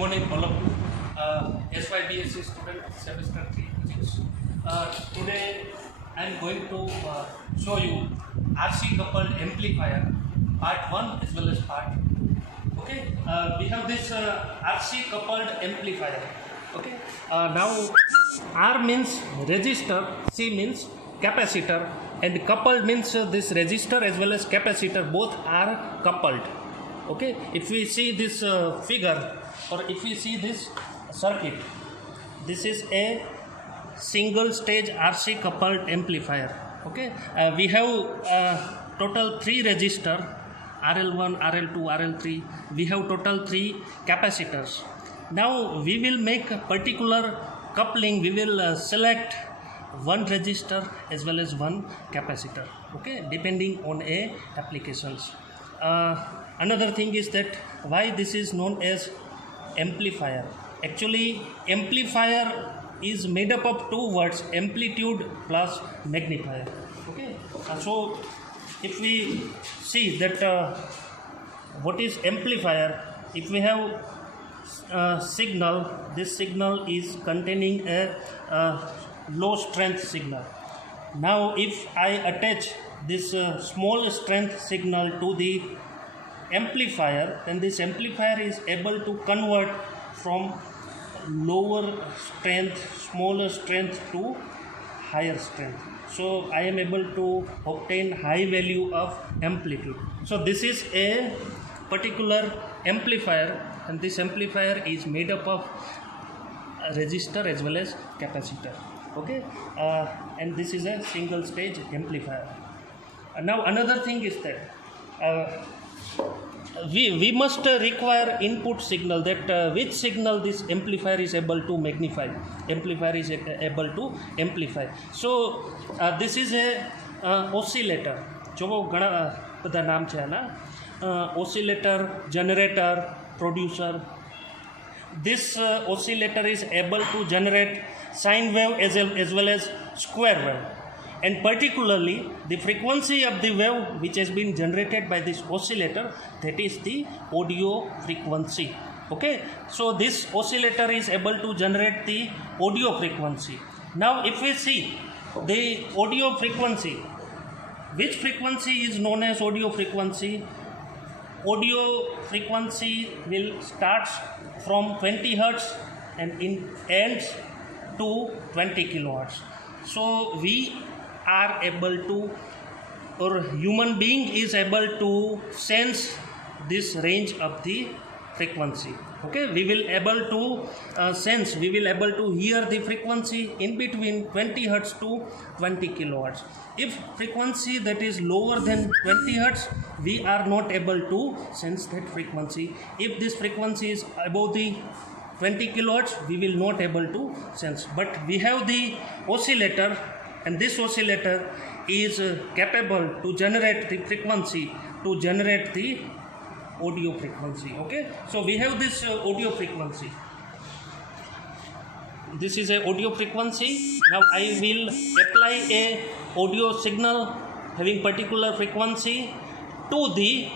morning, all of you. SYBSc student, semester 3 physics. Today I am going to show you RC coupled amplifier, part 1 as well as part 2. Okay, we have this RC coupled amplifier. Okay, now R means resistor, C means capacitor, and coupled means this resistor as well as capacitor both are coupled. Okay, if we see this figure, or if we see this circuit, this is a single stage RC coupled amplifier. Okay, we have total 3 resistor, RL1, RL2, RL3. We have total 3 capacitors. Now we will make a particular coupling. We will select one resistor as well as one capacitor. Okay, depending on a applications. Another thing is that why this is known as amplifier. Actually, amplifier is made up of 2 words, amplitude plus magnifier. Okay, so if we see that what is amplifier, if we have signal, this signal is containing a low strength signal. Now if I attach this small strength signal to the amplifier, then this amplifier is able to convert from lower strength, smaller strength to higher strength. So I am able to obtain high value of amplitude. So this is a particular amplifier, and this amplifier is made up of a resistor as well as capacitor. Okay, and this is a single stage amplifier. Now another thing is that we must require input signal, that which signal this amplifier is able to magnify, amplifier is able to amplify. So this is a oscillator. જો ઘણા બધા નામ છે આના, oscillator, generator, producer. This oscillator is able to generate sine wave as well as square wave. And particularly the frequency of the wave which has been generated by this oscillator, that is the audio frequency. Okay, so this oscillator is able to generate the audio frequency. Now if we see the audio frequency, which frequency is known as audio frequency? Audio frequency will start from 20 hertz and ends to 20 kilohertz. So we are able to, or human being is able to sense this range of the frequency. Okay, we will able to sense, we will able to hear the frequency in between 20 hertz to 20 kilohertz. If frequency that is lower than 20 hertz, we are not able to sense that frequency. If this frequency is above the 20 kilohertz, we will not able to sense. But we have the oscillator, and this oscillator is capable to generate the frequency, to generate the audio frequency. Okay, so we have this audio frequency. This is a audio frequency. Now I will apply a audio signal having particular frequency to the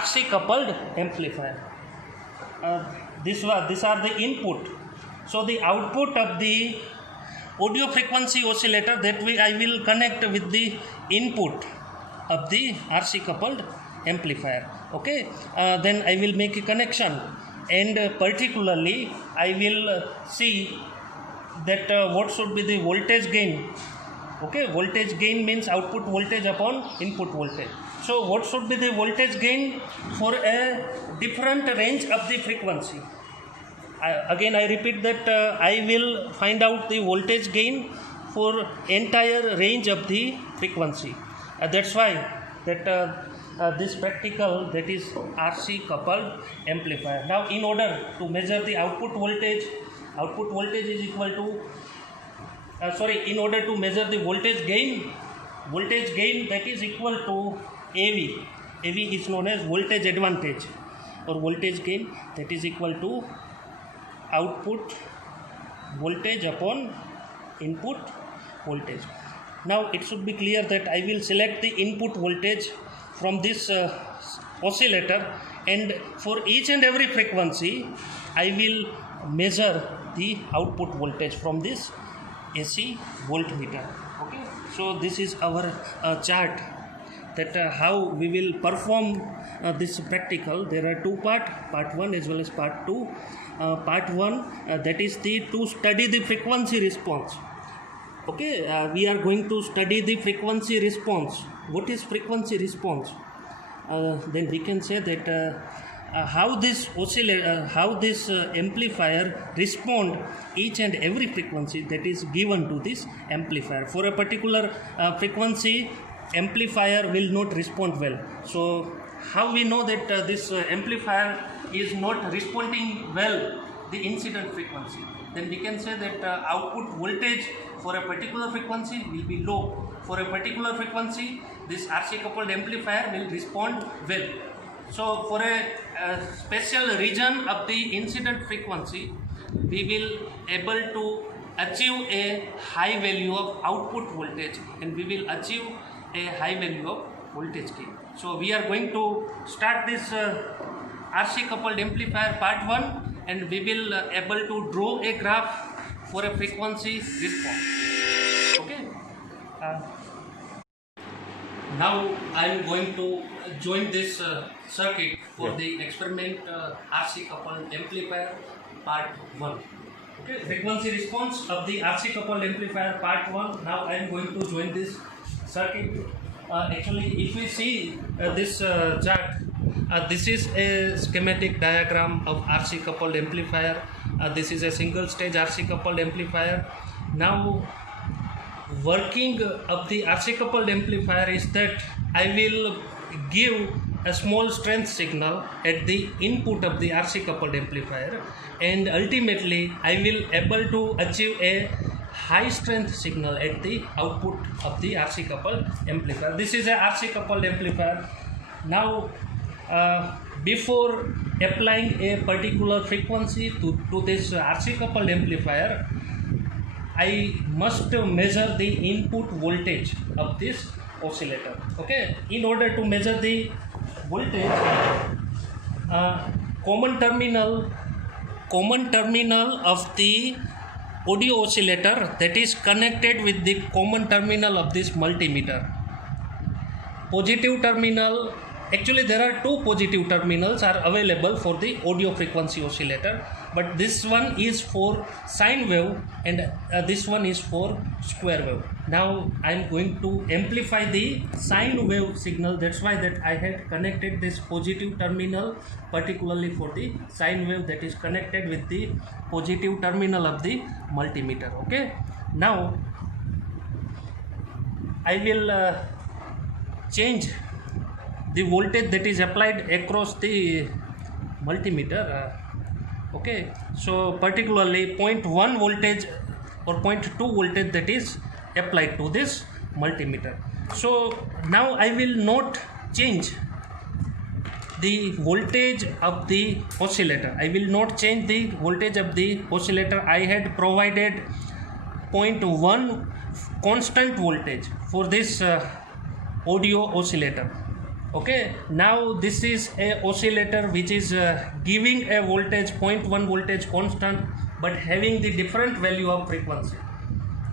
RC coupled amplifier. These are the input. So the output of the audio frequency oscillator, that way I will connect with the input of the RC coupled amplifier. Okay, then I will make a connection, and particularly I will see that what should be the voltage gain. Okay, voltage gain means output voltage upon input voltage. So what should be the voltage gain for a different range of the frequency? Again I repeat that I will find out the voltage gain for entire range of the frequency. That's why that this practical, that is RC coupled amplifier. Now in order to measure the output voltage is equal to in order to measure the voltage gain that is equal to AV. AV is known as voltage advantage, or voltage gain, that is equal to output voltage upon input voltage. Now it should be clear that I will select the input voltage from this oscillator, and for each and every frequency I will measure the output voltage from this AC voltmeter. Okay, so this is our chart that how we will perform this practical. There are two parts, part 1 as well as part 2. Part 1 that is to study the frequency response. Okay, we are going to study the frequency response. What is frequency response? Then we can say that how this amplifier respond each and every frequency that is given to this amplifier. For a particular frequency, amplifier will not respond well. So how we know that this amplifier is not responding well the incident frequency? Then we can say that output voltage for a particular frequency will be low. For a particular frequency, this RC coupled amplifier will respond well. So for a special region of the incident frequency, we will able to achieve a high value of output voltage, and we will achieve a high value of voltage gain. So we are going to start this RC coupled amplifier part 1, and we will able to draw a graph for a frequency response. Okay. Now I am going to join this circuit for the experiment RC coupled amplifier part 1. Okay, frequency response of the RC coupled amplifier part 1. Now I am going to join this circuit. Actually, if we see this chart, this is a schematic diagram of RC coupled amplifier. This is a single stage RC coupled amplifier. Now working of the RC coupled amplifier is that I will give a small strength signal at the input of the RC coupled amplifier, and ultimately I will able to achieve a high strength signal at the output of the RC coupled amplifier. This is a RC coupled amplifier. Now before applying a particular frequency to this RC coupled amplifier, I must measure the input voltage of this oscillator. Okay, in order to measure the voltage, common terminal of the audio oscillator that is connected with the common terminal of this multimeter. Positive terminal, actually there are two positive terminals are available for the audio frequency oscillator, but this one is for sine wave and this one is for square wave. Now I am going to amplify the sine wave signal. That's why that I had connected this positive terminal particularly for the sine wave that is connected with the positive terminal of the multimeter. Okay, now I will change the voltage that is applied across the multimeter. Okay, so particularly 0.1 voltage or 0.2 voltage that is applied to this multimeter. So now I will not change the voltage of the oscillator. I will not change the voltage of the oscillator. I had provided 0.1 constant voltage for this audio oscillator. Okay, now this is a oscillator which is giving a voltage 0.1 voltage constant but having the different value of frequency.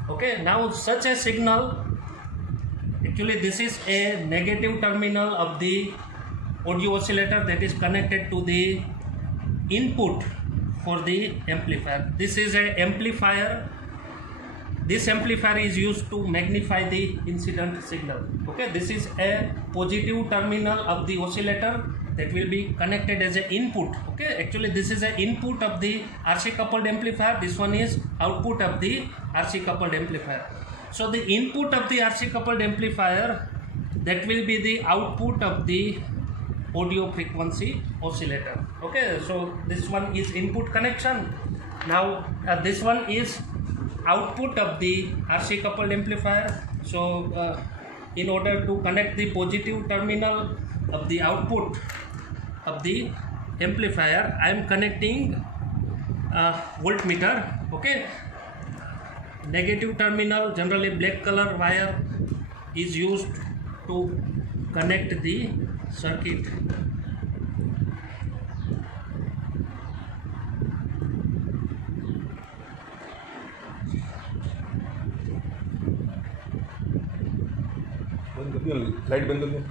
Okay, now such a signal, actually this is a negative terminal of the audio oscillator that is connected to the input for the amplifier. This is a amplifier. This amplifier is used to magnify the incident signal. Okay, this is a positive terminal of the oscillator that will be connected as an input. Okay, actually this is an input of the RC coupled amplifier. This one is output of the RC coupled amplifier. So the input of the RC coupled amplifier, that will be the output of the audio frequency oscillator. Okay, so this one is input connection. Now this one is output of the RC coupled amplifier. So in order to connect the positive terminal of the output of the amplifier, I am connecting voltmeter. Okay, negative terminal, generally black color wire is used to connect the circuit. कर दिया, light बंद कर दिया।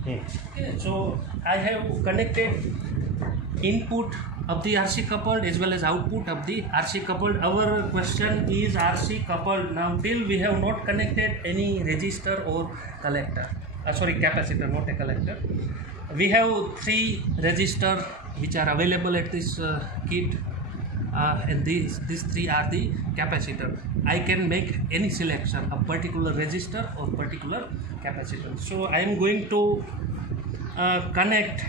Okay, so I have connected input of the RC coupled as well as output of the RC coupled. Our question is RC coupled. Now till we have not connected any resistor or collector. Sorry, capacitor, not a collector. We have 3 resistor which are available at this kit, and these 3 are the capacitor. I can make any selection of particular resistor or particular capacitor. So I am going to connect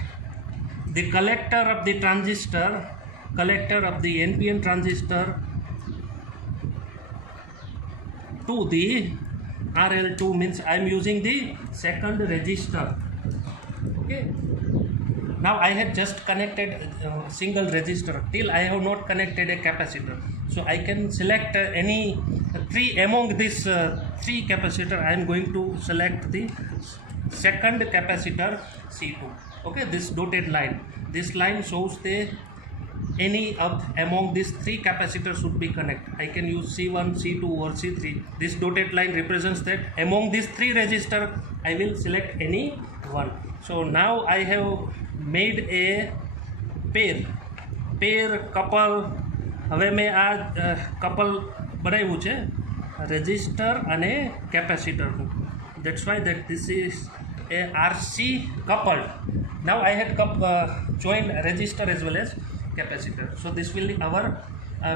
the collector of the transistor, collector of the NPN transistor to the RL2, means I am using the second resistor. Okay, now I have just connected single resistor, till I have not connected a capacitor. So I can select any 3 among these 3 capacitor. I am going to select the second capacitor C2. Okay, this dotted line, this line shows the any of among these 3 capacitors should be connected. I can use C1, C2 or C3. This dotted line represents that among these 3 resistor I will select any one. So now I have made a pair couple. હવે મેં આ couple બનાવ્યું છે resistor અને કેપેસિટરનું. That's why that this is a RC coupled. Now I had joined resistor as well as capacitor. So this will be our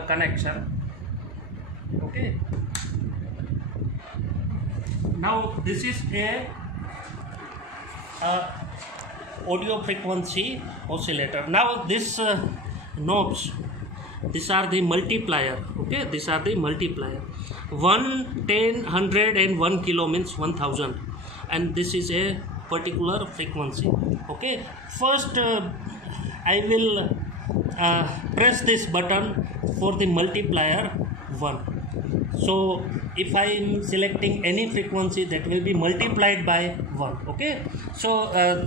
connection. Okay. Now this is a audio frequency oscillator. Now this knobs, these are the multiplier. Okay, these are the multiplier. 1, 10, 100 and 1 kilo means 1000, and this is a particular frequency. Okay, first I will press this button for the multiplier 1. So if I am selecting any frequency, that will be multiplied by 1. Okay, so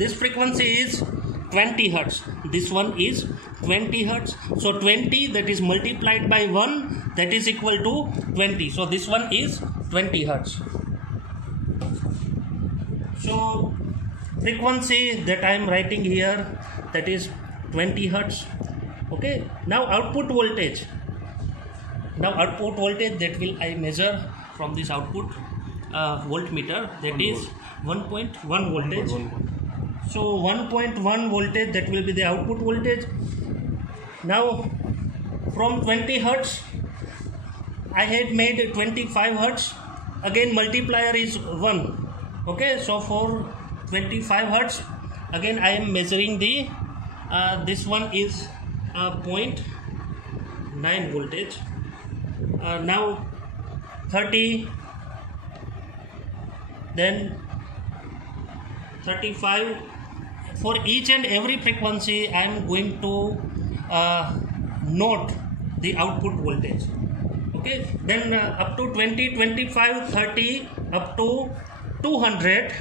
this frequency is 20 hertz. This one is 20 hertz. So 20, that is multiplied by 1, that is equal to 20. So this one is 20 hertz. So frequency that I am writing here, that is 20 hertz. Okay, now output voltage. Now output voltage, that will I measure from this output voltmeter, that is 1.1 voltage. So 1.1 voltage, that will be the output voltage. Now from 20 hertz I had made 25 hertz. Again multiplier is 1. Okay, so for 25 hertz again I am measuring the this one is 0.9 voltage. Now 30, then 35. For each and every frequency I am going to note the output voltage. Okay, then up to 20, 25, 30, up to 200,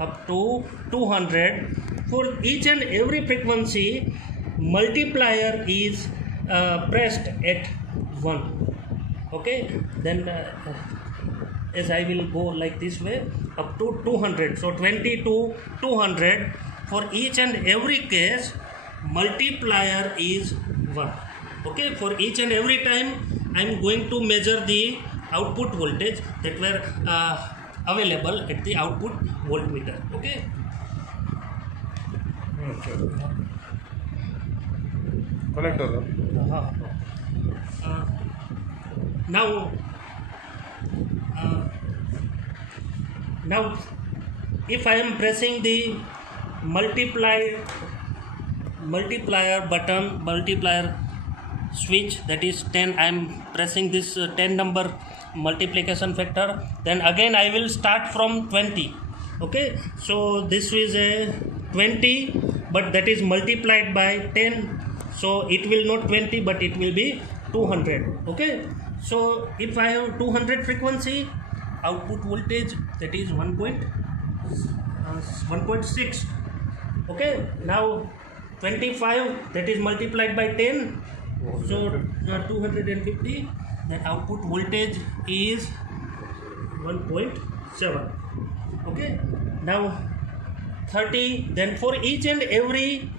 up to 200. For each and every frequency, multiplier is pressed at 1. Okay, then as I will go like this way up to 200. So 20 to 200. For each and every case, multiplier is 1. Okay, for each and every time I am going to measure the output voltage that were available at the output voltmeter. Okay. Connector. Now if I am pressing the multiplier button, multiplier switch, that is 10, I am pressing this 10 number multiplication factor, then again I will start from 20. Okay, so this is a 20, but that is multiplied by 10, so it will not 20 but it will be 200. Okay, so if I have 200 frequency, output voltage, that is 1.6. Okay, now 25, that is multiplied by 10, so 250, then output voltage is 1.7. Okay, now 30. Then for each and every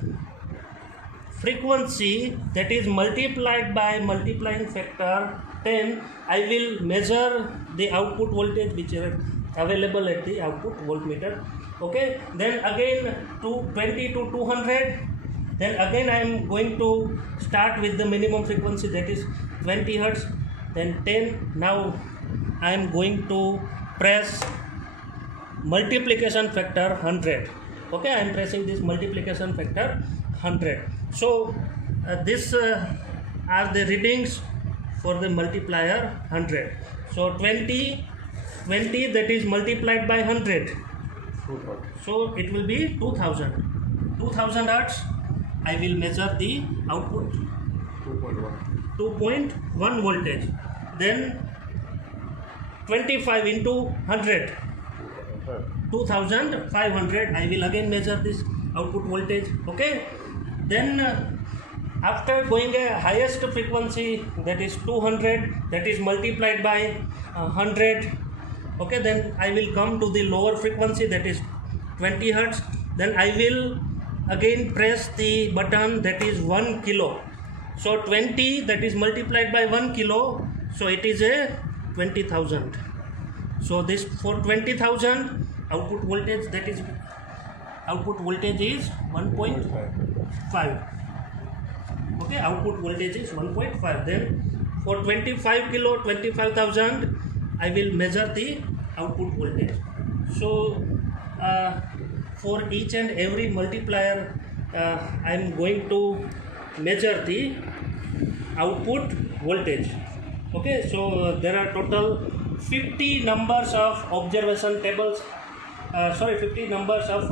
frequency that is multiplied by multiplying factor 10, I will measure the output voltage which is available at the output voltmeter. Okay, then again to 20 to 200. Then again I am going to start with the minimum frequency, that is 20 hertz, then 10. Now I am going to press multiplication factor 100. Okay, I am pressing this multiplication factor 100. So this are the readings for the multiplier 100. So 20 that is multiplied by 100. So it will be 2000 hertz. I will measure the output 2.1 voltage. Then 25 into 100, 2500. I will again measure this output voltage. Okay, then after going a highest frequency, that is 200, that is multiplied by 100. Okay, then I will come to the lower frequency, that is 20 hertz. Then I will again press the button, that is 1 kilo. So 20 that is multiplied by 1 kilo, so it is a 20,000. So this for 20,000 output voltage, that is output voltage is 1.5. Okay, output voltage is 1.5. Then for 25 kilo, 25,000, I will measure the output voltage. So for each and every multiplier, I am going to measure the output voltage. Okay, so there are total 50 numbers of observation tables, 50 numbers of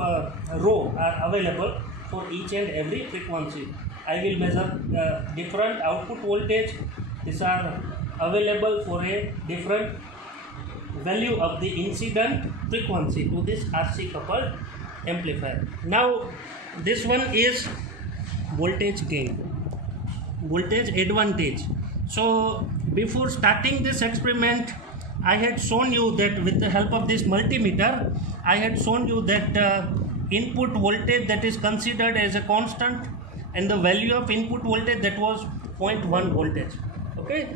row are available for each and every frequency. I will measure different output voltage. These are available for a different value of the incident frequency to this RC coupled amplifier. Now this one is voltage gain, voltage advantage. So before starting this experiment, I had shown you that with the help of this multimeter, I had shown you that input voltage that is considered as a constant, and the value of input voltage that was 0.1 voltage. Okay,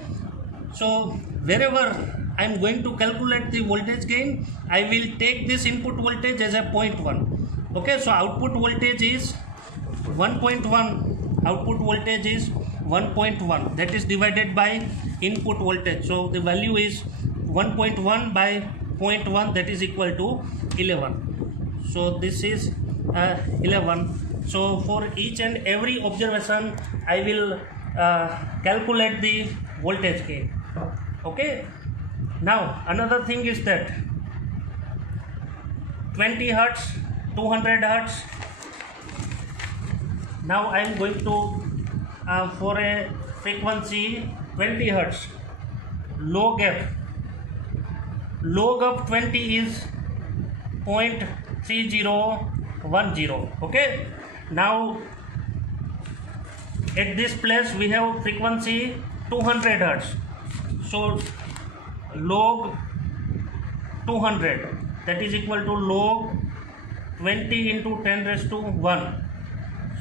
so wherever I am going to calculate the voltage gain, I will take this input voltage as a 0.1. Okay, so output voltage is 1.1. Output voltage is 1.1. That is divided by input voltage. So the value is 1.1 by 0.1, that is equal to 11. So this is 11. So for each and every observation, I will calculate the voltage gain. Okay. Now another thing is that 20 hertz, 200 hertz. Now I am going to for a frequency 20 hertz, log f. Log of 20 is 0.3010. Okay. Now at this place we have frequency 200 hertz. So log 200, that is equal to log 20 into 10 raised to 1.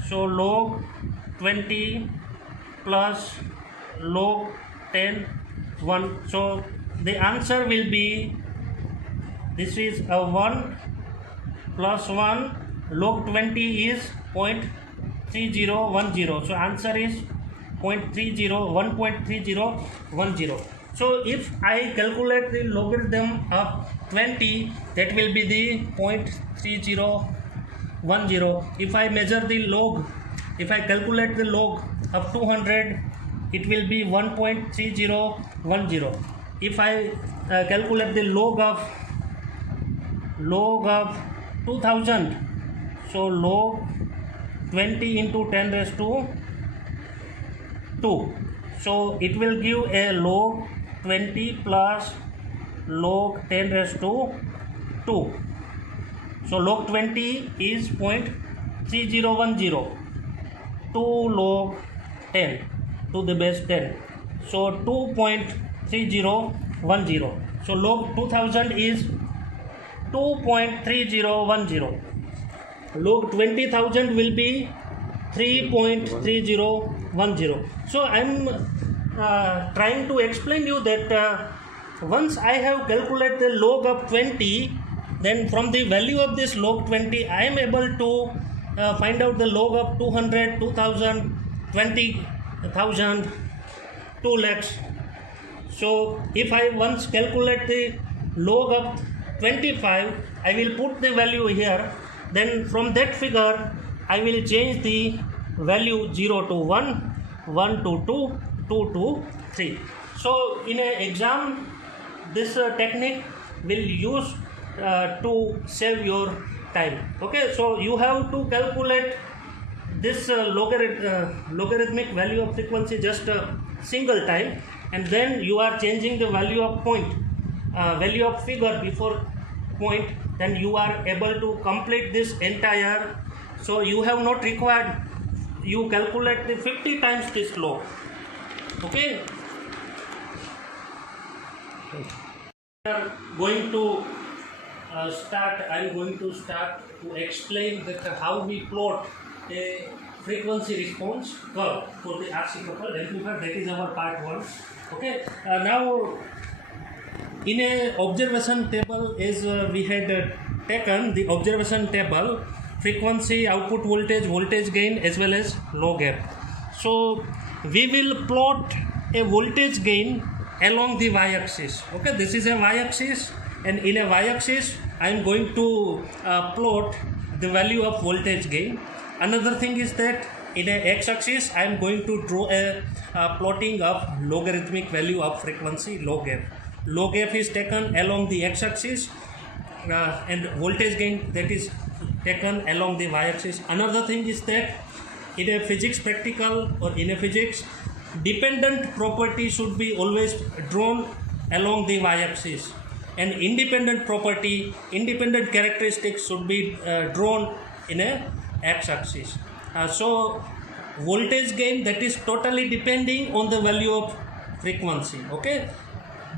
So log 20 plus log 10, 1. So the answer will be, this is a 1 plus 1, log 20 is 0.3010. So answer is 1.3010. So if I calculate the logarithm of 20, that will be the 0.3010. If I measure the log, if I calculate the log of 200, it will be 1.3010. If I calculate the log of 2000, so log 20 into 10 raised to 2. So it will give a log 20 plus log 10 raised to 2. So log 20 is 0.3010. 2 log 10 to the base 10. So 2.3010 2.3010. So log 2000 is 2.3010. Log 20,000 will be 3.3010. So I'm trying to explain you that once I have calculated the log of 20, then from the value of this log 20 I am able to find out the log of 200, 2000, 20,000, 2 lakhs. So if I once calculate the log of 25, I will put the value here. Then from that figure, I will change the value 0 to 1, 1 to 2, 2 to 3. So in an exam, this technique will use to save your time. Okay, so you have to calculate this logarithmic value of frequency just a single time, and then you are changing the value of point, value of figure before point, then you are able to complete this entire. So you have not required, you calculate the 50 times this log. Okay, we are going to I'm going to start to explain that how we plot a frequency response curve for the RC coupled amplifier. That is our part 1. Okay, now in a observation table, as we had taken the observation table, frequency, output voltage, voltage gain as well as log F. So we will plot a voltage gain along the y-axis. Okay, this is a y-axis, and in a y-axis I am going to plot the value of voltage gain. Another thing is that in a x-axis I am going to draw a plotting of logarithmic value of frequency log F. Log F is taken along the x-axis and voltage gain that is taken along the y-axis. Another thing is that in a physics practical or in a physics, dependent property should be always drawn along the y-axis, and independent characteristics should be drawn in a x-axis. So voltage gain, that is totally depending on the value of frequency. Okay,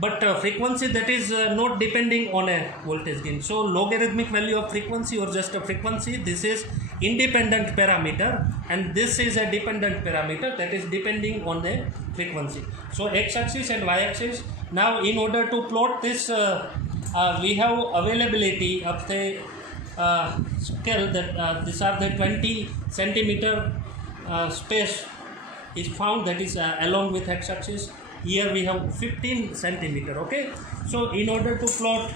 but frequency, that is not depending on a voltage gain. So logarithmic value of frequency or just a frequency, this is independent parameter, and this is a dependent parameter that is depending on the frequency. So x-axis and y-axis. Now in order to plot this, we have availability of the scale that these are the 20 centimeter space is found, that is along with x-axis. Here we have 15 centimeter. Okay, so in order to plot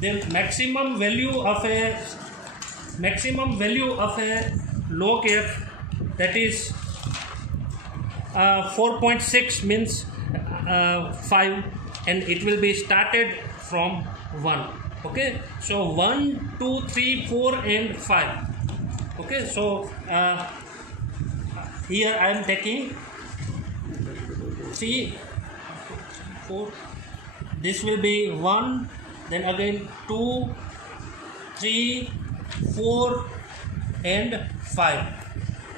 the maximum value of a log F, that is 4.6 means 5, and it will be started from 1. Okay, so 1, 2, 3, 4 and 5. Okay, so here I am taking 3, 4, this will be 1, then again 2, 3, 4 and 5.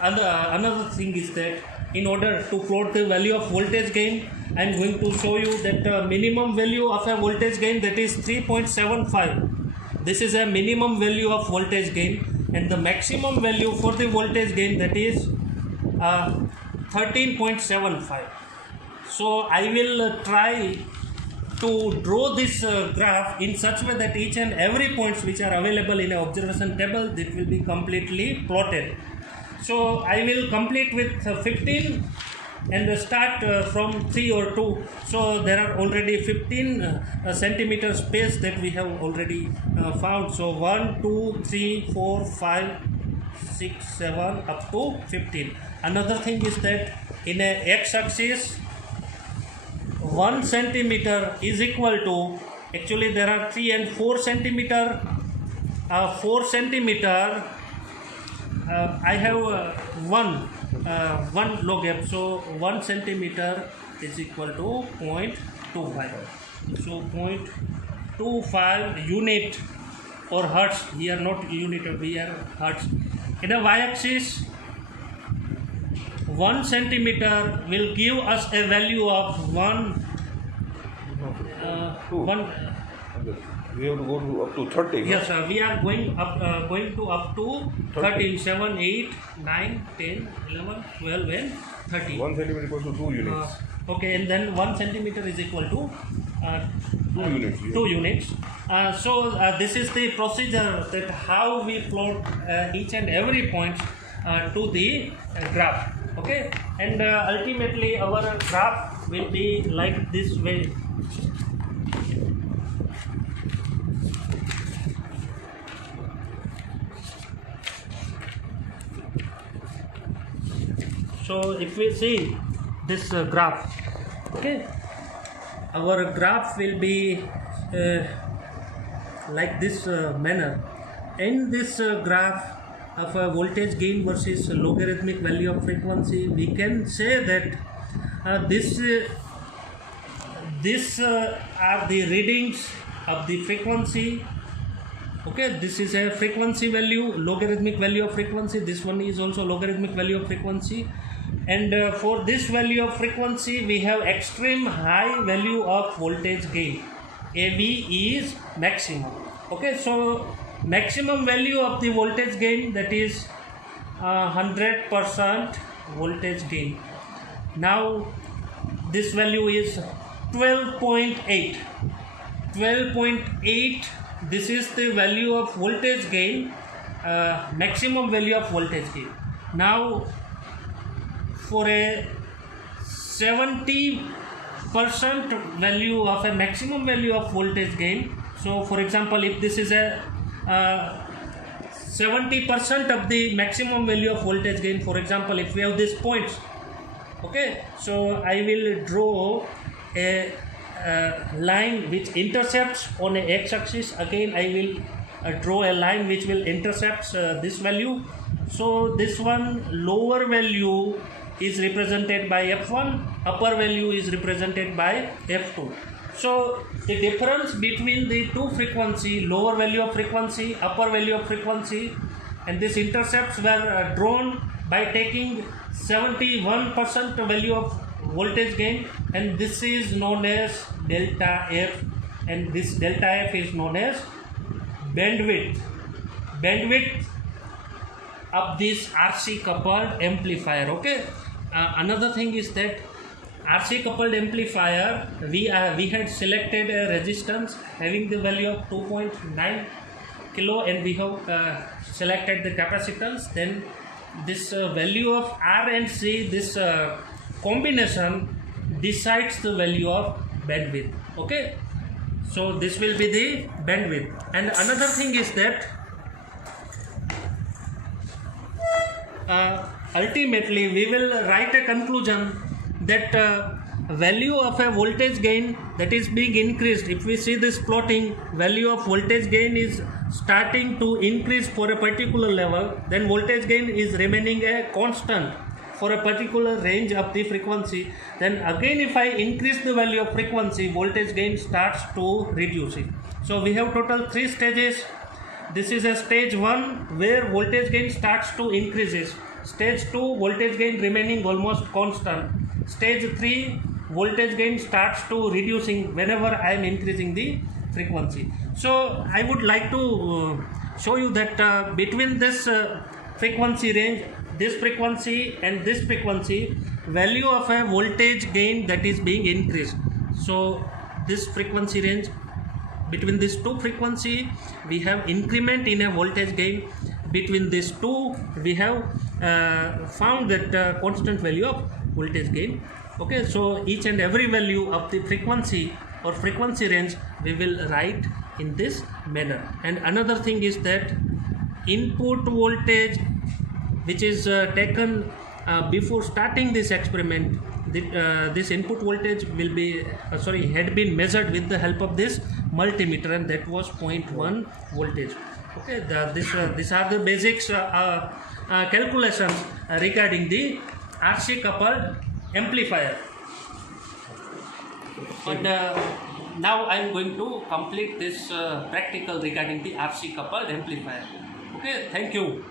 And another thing is that in order to plot the value of voltage gain, I am going to show you that minimum value of a voltage gain, that is 3.75. This is a minimum value of voltage gain, and the maximum value for the voltage gain, that is 13.75. So I will try to draw this graph in such way that each and every points which are available in an observation table, that will be completely plotted. So I will complete with 15 and start from 3 or 2. So there are already 15 centimeter space that we have already found. So 1, 2, 3, 4, 5, 6, 7 up to 15. Another thing is that in a x-axis, 1 centimeter is equal to, actually there are 3 and 4 centimeter. 4 centimeter, I have one log F, so 1 centimeter is equal to 0.25. So 0.25 unit or hertz, here not unit, we are hertz. In a y-axis, 1 centimeter will give us a value of 1 Two. one. We have to go to up to 30. no? Yes, we are going to up to 13, 7, 8, 9, 10, 11, 12, and 13. 1 centimeter equals to 2 units. Okay, and then 1 centimeter is equal to 2 units. Yeah. 2 units. So this is the procedure that how we plot each and every point to the graph. Okay, and ultimately our graph will be like this way. So if we see this graph, okay, our graph will be like this manner. In this graph of a voltage gain versus logarithmic value of frequency, we can say that this are the readings of the frequency. Okay, this is a frequency value, logarithmic value of frequency. This one is also logarithmic value of frequency. And for this value of frequency, we have extreme high value of voltage gain. AB is maximum. Okay, so maximum value of the voltage gain, that is 100% voltage gain. Now this value is 12.8. 12.8. This is the value of voltage gain, maximum value of voltage gain. Now for a 70% value of a maximum value of voltage gain, so for example, if this is a 70% of the maximum value of voltage gain, for example, if we have these points, okay, so I will draw a line which intercepts on a x-axis. Again I will draw a line which will intercept this value. So this one lower value is represented by F1, upper value is represented by F2. So the difference between the two frequency, lower value of frequency, upper value of frequency, and these intercepts were drawn by taking 71% value of voltage gain, and this is known as delta F, and this delta F is known as bandwidth of this RC coupled amplifier. Okay, another thing is that RC coupled amplifier, we had selected a resistance having the value of 2.9 kilo, and we have selected the capacitance. Then this value of R and C, this combination decides the value of bandwidth. Okay, so this will be the bandwidth. And another thing is that ultimately we will write a conclusion that value of a voltage gain that is being increased. If we see this plotting, value of voltage gain is starting to increase for a particular level, then voltage gain is remaining a constant for a particular range of the frequency. Then again if I increase the value of frequency, voltage gain starts to reduce it. So we have total 3 stages. This is a stage 1 where voltage gain starts to increases. Stage 2, voltage gain remaining almost constant. Stage 3, voltage gain starts to reducing whenever I am increasing the frequency. So I would like to show you that between this frequency range, this frequency and this frequency, value of a voltage gain that is being increased. So this frequency range, between these two frequency we have increment in a voltage gain. Between these two we have found that constant value of voltage gain. Okay, so each and every value of the frequency or frequency range we will write in this manner. And another thing is that input voltage which is taken before starting this experiment, this input voltage will be had been measured with the help of this multimeter, and that was 0.1 voltage. Okay, these are the basics calculations regarding the RC coupled amplifier. But now I am going to complete this practical regarding the RC coupled amplifier. Okay, thank you.